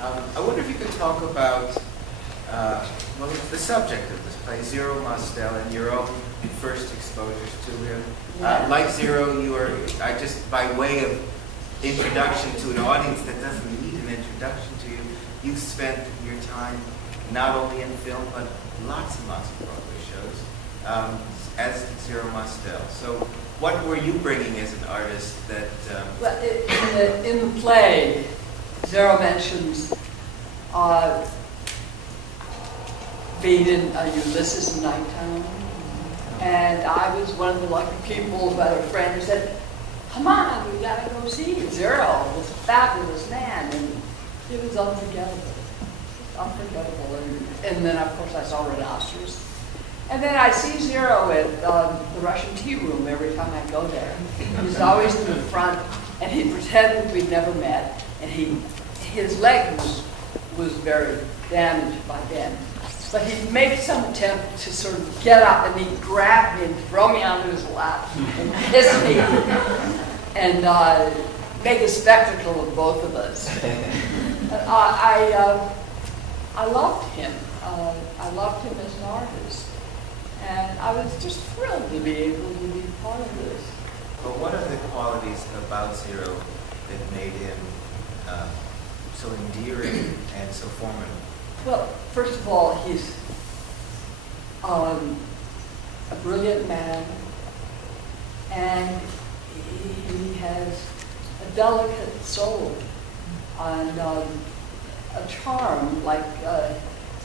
I wonder if you could talk about well, the subject of this play, Zero Mostel, and your own first exposures to him. Like Zero, you are, just by way of introduction to an audience that doesn't need an introduction to you, you've spent your time not only in film, but lots and lots of Broadway shows as Zero Mostel. So what were you bringing as an artist that... Well, in the play, Zero mentions being in Ulysses in Nighttime. And I was one of the lucky people who had a friend who said, "Come on, we gotta go see Zero, this fabulous man." And it was unforgettable. Unforgettable. And then, of course, I saw Rhinoceros. And then I see Zero at the Russian tea room every time I go there. He's always in the front, and he pretended we'd never met. And his leg was very damaged by then. But he'd make some attempt to sort of get up, and he'd grab me and throw me onto his lap and kiss me and make a spectacle of both of us. I loved him. I loved him as an artist. And I was just thrilled to be able to be part of this. But what are the qualities about Zero that made him so endearing and so formidable? Well, first of all, he's a brilliant man, and he has a delicate soul and a charm like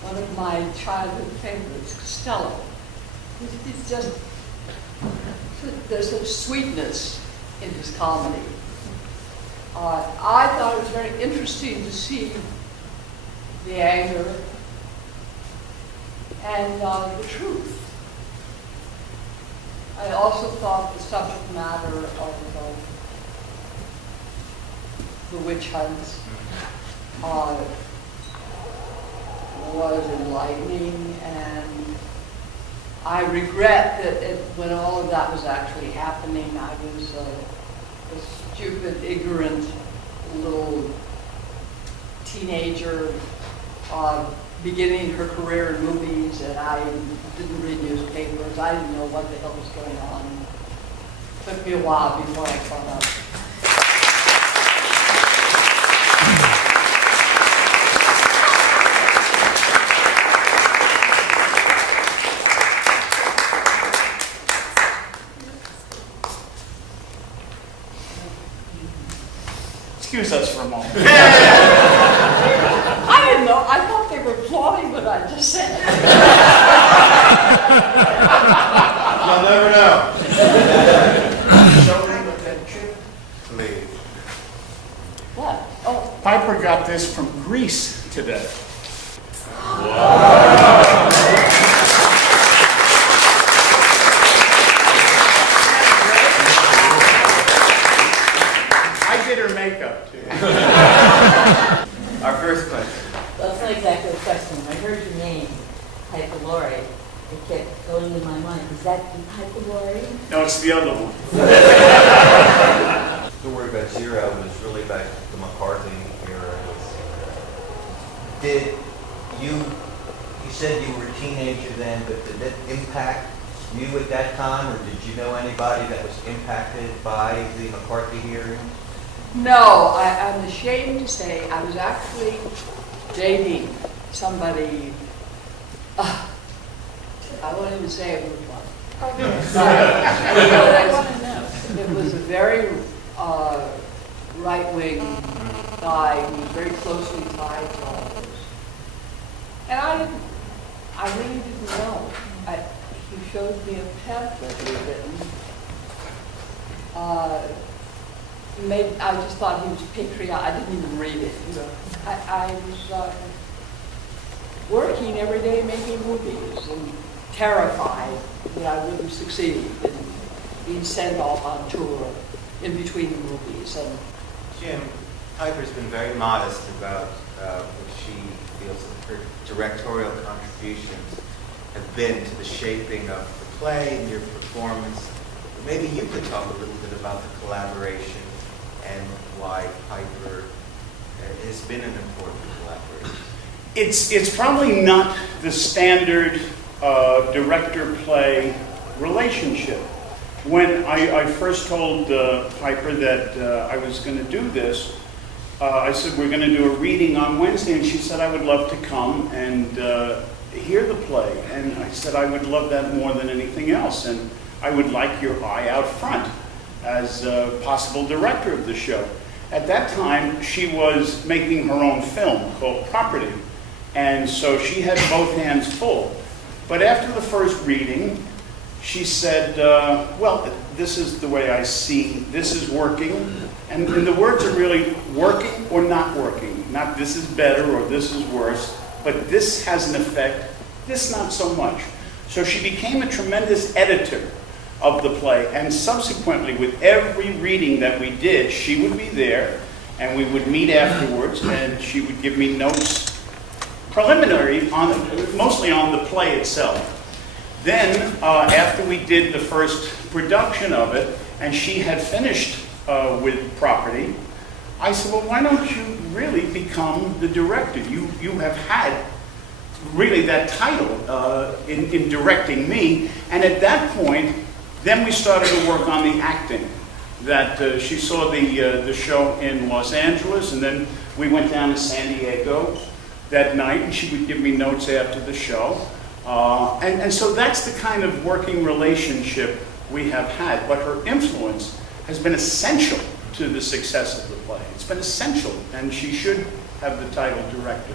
one of my childhood favorites, Costello. He's just, there's such sweetness in his comedy. I thought it was very interesting to see the anger and the truth. I also thought the subject matter of the witch hunts was enlightening, and I regret that when all of that was actually happening, I was a stupid, ignorant little teenager beginning her career in movies, and I didn't read newspapers. I didn't know what the hell was going on. It took me a while before I caught up. Excuse us for a moment. I didn't know. I thought they were applauding what I just said. You'll never know. Showing attention, please. What? Oh. Piper got this from Greece today. I did her makeup, too. Our first question. Well, it's not exactly a question. I heard your name, Piper Laurie. It kept going in my mind. Is that the Piper Laurie? No, it's the other one. The story about Zero was really about the McCarthy era. Did you said you were a teenager then, but did it impact you at that time, or did you know anybody that was impacted by the McCarthy hearings? No, I'm ashamed to say I was actually dating somebody. I won't even say it was one. It was a very right-wing guy who was very closely tied to all this. And I really didn't know. He showed me a pamphlet he had written. I just thought he was patriotic. I didn't even read it. You know, I was working every day making movies and terrified that I wouldn't succeed in being sent off on tour in between the movies. And Jim, Piper's been very modest about what she feels that her directorial contributions have been to the shaping of the play and your performance. Maybe you could talk a little bit about the collaboration and why Piper has been an important collaboration? It's probably not the standard director-play relationship. When I first told Piper that I was going to do this, I said, we're going to do a reading on Wednesday, and she said, I would love to come and hear the play. And I said, I would love that more than anything else, and I would like your eye out front as a possible director of the show. At that time, she was making her own film called Property, and so she had both hands full. But after the first reading, she said, well, this is the way I see this is working. And the words are really working or not working. Not this is better or this is worse, but this has an effect, this not so much. So she became a tremendous editor of the play, and subsequently with every reading that we did, she would be there, and we would meet afterwards, and she would give me notes, preliminary, mostly on the play itself. Then, after we did the first production of it, and she had finished with Property, I said, well, why don't you really become the director? You have had really that title in directing me. And at that point, then we started to work on the acting. That she saw the show in Los Angeles, and then we went down to San Diego that night, and she would give me notes after the show. And so that's the kind of working relationship we have had. But her influence has been essential to the success of the play. It's been essential, and she should have the title director.